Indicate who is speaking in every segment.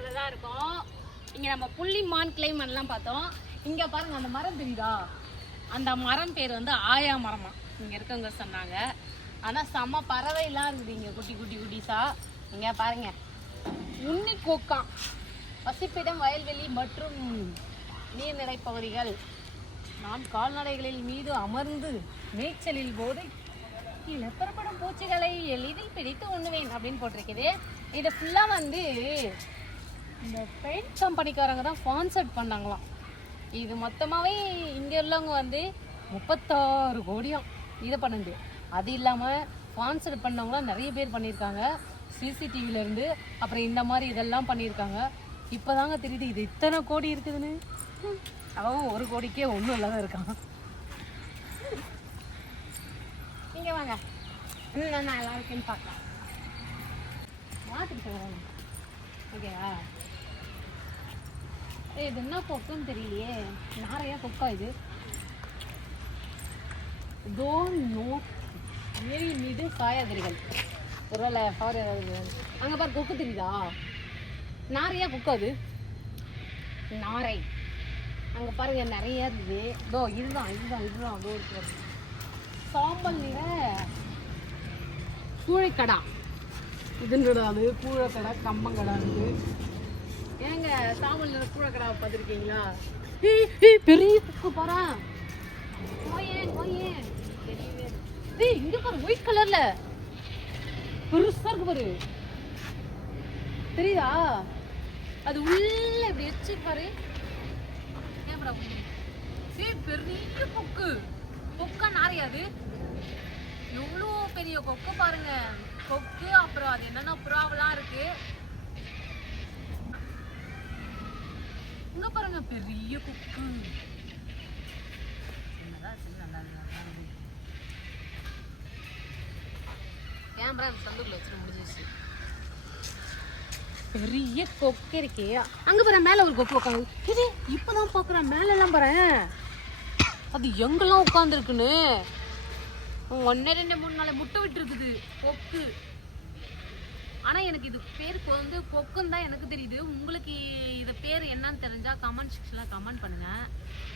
Speaker 1: கேரளால தான் இருக்கோம். இங்கே நம்ம புள்ளிமான் கிளைமன்லாம் பார்த்தோம். இங்கே பாருங்க அந்த மரம் தெரியுதா? அந்த மரம் பேர் வந்து ஆயா மரமா. இங்கே இருக்கவங்க சொன்னாங்க. ஆனால் செம்ம பறவைலாம் இருக்குது இங்கே குட்டி குட்டி குட்டிஸா இங்கே பாருங்க. உன்னி கோக்கா பசிப்பிடம் வயல்வெளி மற்றும் நீர்நிலை பகுதிகள். நான் கால்நடைகளில் மீது அமர்ந்து மேய்ச்சலில் போது கீழே புறப்படும் பூச்சிகளை எளிதில் பிடித்து உண்ணுவேன் அப்படின்னு போட்டிருக்குது. இது ஃபுல்லாக வந்து இந்த பெயிண்ட் கம்பெனிக்காரங்க தான் ஸ்பான்சர்ட் பண்ணாங்களாம். இது மொத்தமாகவே இங்கே உள்ளவங்க வந்து முப்பத்தாறு கோடியும் இதை பண்ணுது. அது இல்லாமல் ஸ்பான்சர்ட் பண்ணவங்களாம் நிறைய பேர் பண்ணியிருக்காங்க. சிசிடிவிலேருந்து அப்புறம் இந்த மாதிரி இதெல்லாம் பண்ணியிருக்காங்க. இப்போதாங்க தெரியுது இது இத்தனை கோடி இருக்குதுன்னு. ஹம், அவன் ஒரு கோடிக்கே ஒன்றும் இல்லாத இருக்கான். இங்கே வாங்க. இன்னும் நான் நல்லா பார்க்கலாம். மாற்றிட்டு ஓகேவா? இது என்ன கொக்குன்னு தெரியலையே. நிறைய கொக்கா இது. தோ நோ ஏரி மீது காயாதிரிகள். ஒருவேளை பவர் ஏதாவது அங்கே பாரு கொக்கு தெரியுதா? நாரையா கொக்கு அது. நாரை. அங்கே பாருங்க நிறைய இருக்குது. இதோ இதுதான் இதுதான் இதுதான். அதோ இருக்கிறது சாம்பல் நிற கூழைக்கடா இதுன்றடா அது? கூழைக்கடை கம்பங்கடா இருக்கு. ஏங்க சாமல் நிற கூழைக்கடா பார்த்துருக்கீங்களா? பெரிய புக்கு பாரா கோயேன் கோயேன் ஏய் இங்க பாரு ஒயிட் கலர்ல பெருசா இருக்கு பாரு. தெரியுதா? அது உள்ள இப்படி வச்சு பாரு. கேமரா ஏய் பெரிய கொக்கு. கொக்கா நாரையாது எவ்வளோ பெரிய கொக்கு பாருங்க. கொக்கு அப்புறம் அது என்னென்ன புறாவெல்லாம் இருக்கு? இங்க பாருங்க பெரிய கொக்கு. நல்லா கேமரா அந்த சந்துக்குள்ள வச்சுட்டு முடிஞ்சிச்சு பெரிய கொக்கு இருக்கே. அங்க பாரு மேல ஒரு கொக்கு உட்காந்து இது இப்பதான் பாக்குறேன் மேல எல்லாம் பாரு. அது எங்கெல்லாம் உட்காந்துருக்குன்னு ஒன்னு ரெண்டு மூணு நாள் முட்டை விட்டு இருக்குது கொக்கு. ஆனால் எனக்கு இது பேர் வந்து கொக்குன்னு தான் எனக்கு தெரியுது. உங்களுக்கு இது பேர் என்னன்னு தெரிஞ்சால் கமெண்ட் செக்ஷனில் கமெண்ட் பண்ணுங்கள்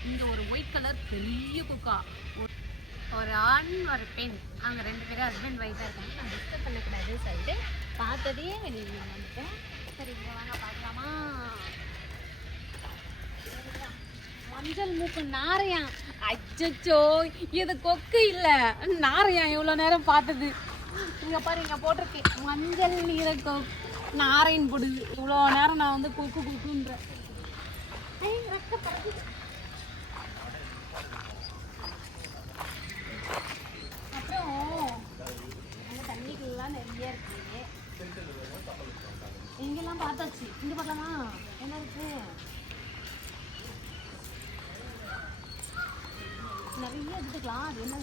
Speaker 1: இந்த ஒரு ஒயிட் கலர் பெரிய கொக்கா. ஒரு- ஒரு ஆண் ஒரு பெண். அவங்க ரெண்டு பேரும் ஹஸ்பண்ட் ஒய்ஃபாக இருக்காங்க. நான் டிஸ்டர்ப் பண்ணக்கூடாதுன்னு சொல்லிட்டு பார்த்ததே வெளியே வந்துட்டேன். சரி இங்கே வாங்க பார்க்கலாமா? மஞ்சள் மூக்கு நாரையான். அச்சச்சோ இது கொக்கு இல்லை. நாரையான் இவ்வளோ நேரம் பார்த்தது? இங்க பாரு இங்க போட்டிருக்கு. மஞ்சள் நீர கொக் நாரைன்னு போடுது இவ்வளோ நேரம் நான் வந்து கொக்கு கொக்குன்றேன். ஐ, அப்புறம் நிறைய இருக்கு. இங்கெல்லாம் பார்த்தாச்சு. இங்க பார்க்கலாமா? என்ன இருக்கு? நிறைய எடுத்துக்கலாம். அது என்ன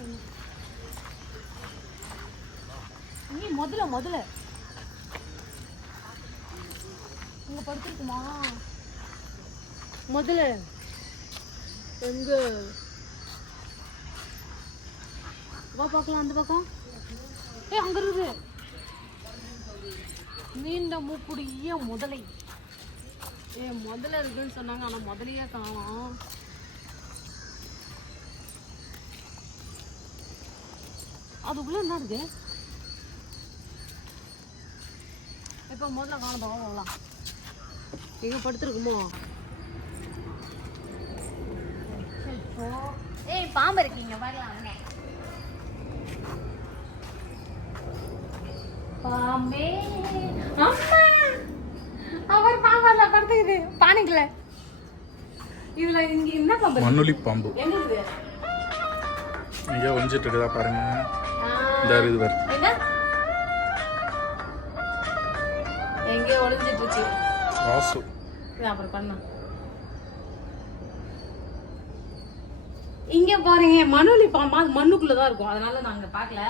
Speaker 1: இங்கே முதல்ல முதல்ல. இங்க படுத்துருக்குமா முதல்ல எங்க? வா பார்க்கலாம் அந்த பக்கம். ஏ அங்க இருக்குது. நீண்ட மூக்குடைய முதலை. ஏ முதல்ல இருக்குன்னு சொன்னாங்க ஆனா முதலையே காணும். அதுக்குள்ள என்ன இருக்கு? இப்ப முதல்ல காணோம் அவ்வளோலாம் எங்க படுத்துருக்குமோ? ஏய் பாம்பு இருக்கீங்க வரலாம் பாம்பே. அம்மா! அவர் பாம்பர்ல படுத்துக்குது. பானைக்குள்ள இதுல இங்க என்ன பாம்பு?
Speaker 2: மண்ணுளி பாம்பு.
Speaker 1: எங்க
Speaker 2: ஒழிஞ்சிட்டு இருக்குதா பாருங்க. இந்த இருக்குது பாரு
Speaker 1: எங்க எங்கே ஒளிஞ்சிட்டு இருச்சு
Speaker 2: வாசு
Speaker 1: அப்புறம் பண்ண. இங்க பாருங்க மண்ணுளி பாம்பா அது மண்ணுக்குள்ள தான் இருக்கும். அதனால நாங்க பார்க்கல.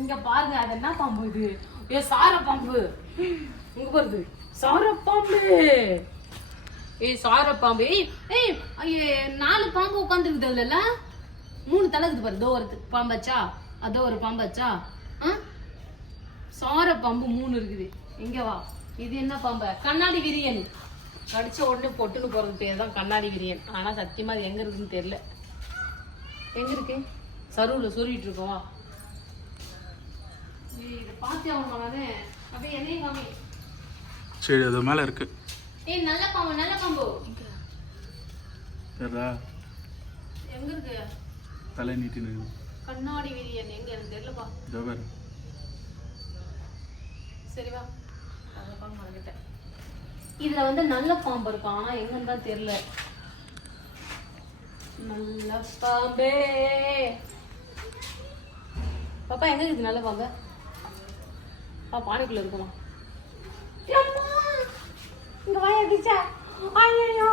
Speaker 1: இங்க பாருங்க அது என்ன பாம்பு இது? ஏ சார பாம்பு. இங்க பாருது சார பாம்பு. ஏய் சார பாம்பு. ஏய் நாலு பாம்பு உட்காந்துருக்குது அதுல மூணு தலை இருக்குது பாரு இதோ ஒரு பாம்பாச்சா அதோ ஒரு பாம்பாச்சா சார பாம்பு மூணு இருக்குது. இங்க வா. இது என்ன பாம்பு? கண்ணாடி விரியன். கடிச்ச உடனே பொட்டுன்னு போறது பேர் தான் கண்ணாடி விரியன். ஆனா சத்தியமா அது எங்க இருக்குன்னு தெரியல. எங்க இருக்கு? சருவுல சொருவிட்டு இருக்கோம் அவன் நானே அப்படியே என்னையும் காமி.
Speaker 2: சரி அது மேலே இருக்கு.
Speaker 1: ஏய் நல்ல பாம்பு நல்ல பாம்பு.
Speaker 2: சரிடா
Speaker 1: எங்க இருக்கு?
Speaker 2: தலை நீட்டி நிற்குது
Speaker 1: கண்ணாடி விரியன். எங்க எனக்கு தெரியலப்பா.
Speaker 2: இதோ பாரு.
Speaker 1: சரி வா. இதுல வந்து நல்ல பாம்பு இருக்கும் ஆனா எங்கன்னு தான் தெரியல. நல்ல பாம்பே. பாப்பா எங்க இருக்குது நல்ல பாம்பு? பா பானைக்குள்ள இருக்குமா. இங்க வாய் அடிச்சா ஐயோ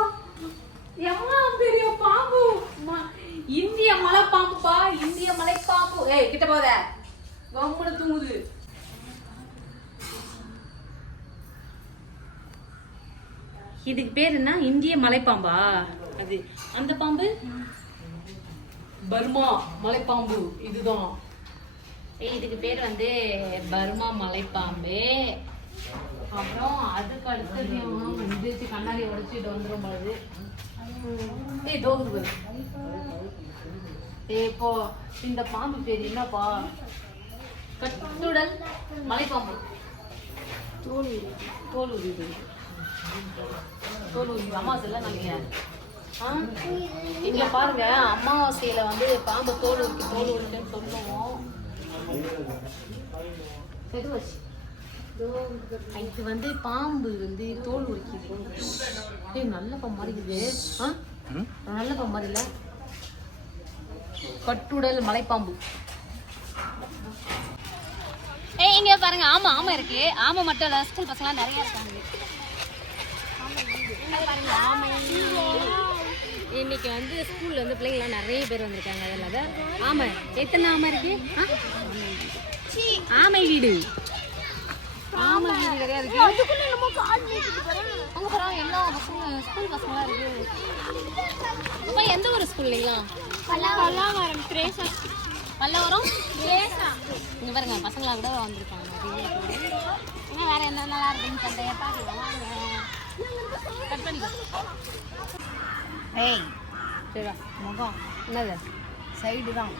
Speaker 1: எம்மா பெரிய பாம்பு. இந்திய மலை பாம்புப்பா இந்திய மலை பாம்பு ஏய் கிட்ட போத கம்முன்னு தூங்குது. இதுக்கு பேர் என்ன? இந்திய மலைப்பாம்பா. அது அந்த பாம்பு? பர்மா மலைப்பாம்பு இதுதான். ஏய், இதுக்கு பேர் வந்து பர்மா மலைப்பாம்பு. அப்புறம் அதுக்கு அடுத்தது இது கண்ணாடி உடைச்சிட்டு வந்துடும் பொழுது ஏய் தோகுது இப்போ இந்த பாம்பு பேர் என்னப்பா? கட்டுடல் மலைப்பாம்பு. தோல் தோல் உரியுது தோல் உரியுது அமாவாசைல நாங்க ஆ? இங்க பாருங்க அமாவாசையில வந்து பாம்பு தோல் உரிக்கு தோல் உரிக்குன்னு சொல்லுவோம். இது வந்து பாம்பு வந்து தோல் உரிக்குது. ஏய் நல்ல பாம்பு இருக்குது. ஆ? நல்ல பாம்பு மாதிரி இல்ல? கட்டுடல் மலைப்பாம்பு. ஏய் இங்க பாருங்க ஆமா ஆமா இருக்கு. ஆமா மட்டும் இல்ல ஸ்கூல் பசங்கலாம் நிறைய இருக்காங்க. இன்னைக்கு வந்து ஸ்கூல்ல வந்து பிள்ளைங்களாம் நிறைய பேர் வந்திருக்காங்க. அதில் ஆமை எத்தனை ஆமை இருக்கு? ஆமை வீடு. ஆமை வீடு நிறைய இருக்கு. அங்க பாரு எல்லா பசங்க ஸ்கூல் பசங்களாம் இருக்கு. அப்பா எந்த ஒரு ஸ்கூல்லைங்களா
Speaker 3: பல்லாவரம் திரேசா
Speaker 1: பல்லவரம்? இங்க பாருங்க பசங்களா கூட வந்திருக்காங்க. நிறைய வேற என்ன நல்லா இருக்குன்னு. கட் பண்ணிக்கோ
Speaker 3: ஏய்
Speaker 1: சரிடா
Speaker 3: முகம்.
Speaker 1: என்னது?
Speaker 3: சைடு தான்.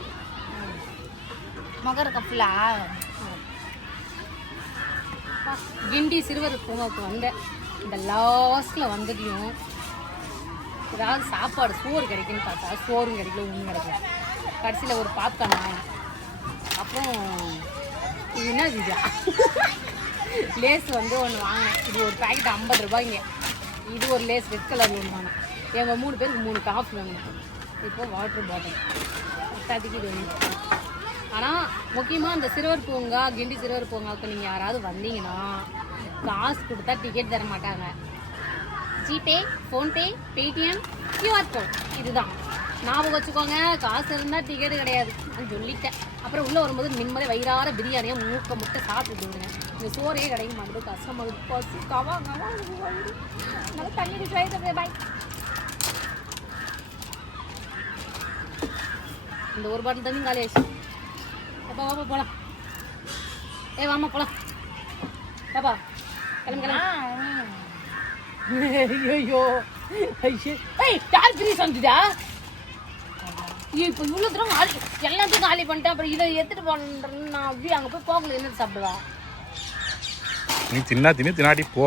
Speaker 3: முகம் இருக்க
Speaker 1: கிண்டி சிறுவர் பூங்காவுக்கு வந்தேன். இந்த லாஸ்ட்டில் வந்ததையும் ஏதாவது சாப்பாடு சோறு கிடைக்குன்னு பார்த்தா சோறும் கிடைக்கல ஒன்றும் கிடைக்கல. கடைசியில் ஒரு பாப்கார்ன் வாங்கினேன். அப்புறம் இது என்ன இது? லேஸ் வந்து ஒன்று வாங்கினேன். இது ஒரு பேக்கெட் ஐம்பது ரூபாய்ங்க. இது ஒரு லேஸ் ரெட் கலர் ஒன்று வாங்கினேன். எங்கள் மூணு பேருக்கு மூணு காஃபி வாங்கினேன். இப்போ வாட்டர் பாட்டில் பத்தாதிக்கு இது ஒன்று ஆனால் முக்கியமாக அந்த சிறுவர் பூங்கா கிண்டி சிறுவர் பூங்காவுக்கு நீங்கள் யாராவது வந்தீங்கன்னா காசு கொடுத்தா டிக்கெட் தர மாட்டாங்க. GPay PhonePe Paytm QR code இதுதான். ஞாபகம் வச்சுக்கோங்க காசு இருந்தால் டிக்கெட்டு கிடையாது. சொல்லிட்டேன். அப்புறம் உள்ளே வரும்போது நிம்மதி வயிறார பிரியாணியாக மூக்க முட்டை சாப்பிட்டு விடுங்க இந்த சோறே கிடைக்க மாட்டேங்குது கஷ்டமாக பசி கவா கவா நல்லா தண்ணி குடிச்சு பாய் இந்த ஒரு பாட்டில் தண்ணி காலி ஆயிடுச்சு. எப்பா வாப்பா போகலாம் ஏ வாமா போகலாம் ஏப்பா கிளம்பி கிளம்பு. ஐயோ. ஏய் யார் ஃப்ரீ வந்துட்டா ஐயோ இப்போ இவ்வளோ தூரம் எல்லாத்தையும் காலி பண்ணிட்டேன். அப்புறம் இதை எடுத்துட்டு போனேன் நான் அப்படியே அங்கே போய் போகல என்ன சாப்பிடுவா?
Speaker 2: நீ தின்னா தின்னு தின்னாடி போ.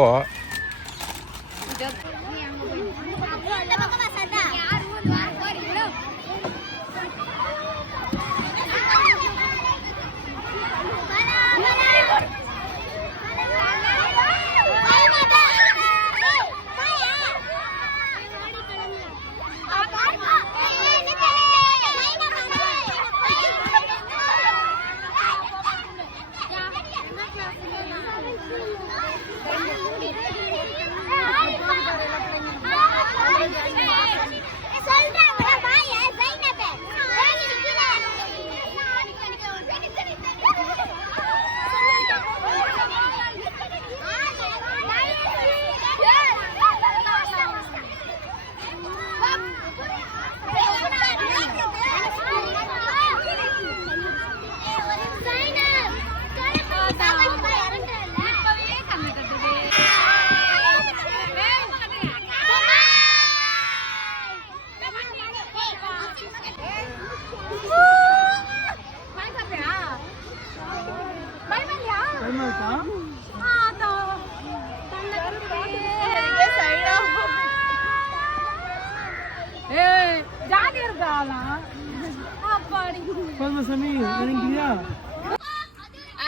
Speaker 1: அப்பாடி.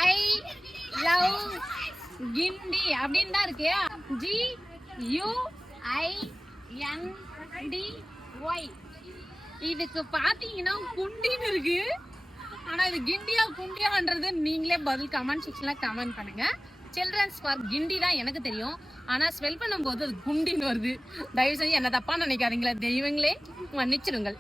Speaker 1: I love கிண்டி அப்படின்னு தான் இருக்கு G U I N D Y இதுக்கு பாத்தீங்கன்னா குண்டின்னு இருக்கு. ஆனா இது கிண்டியா குண்டியான்றது நீங்களே பதில் கமெண்ட் செக்ஷன்ல கமெண்ட் பண்ணுங்க. சில்ட்ரன்ஸ் பார்க் கிண்டி தான் எனக்கு தெரியும். ஆனா ஸ்வெல் பண்ணும்போது அது குண்டின்னு வருது. தயவு செஞ்சு என்ன தப்பா நினைக்காதீங்களா. தெய்வங்களே மன்னிச்சிடுங்கள்.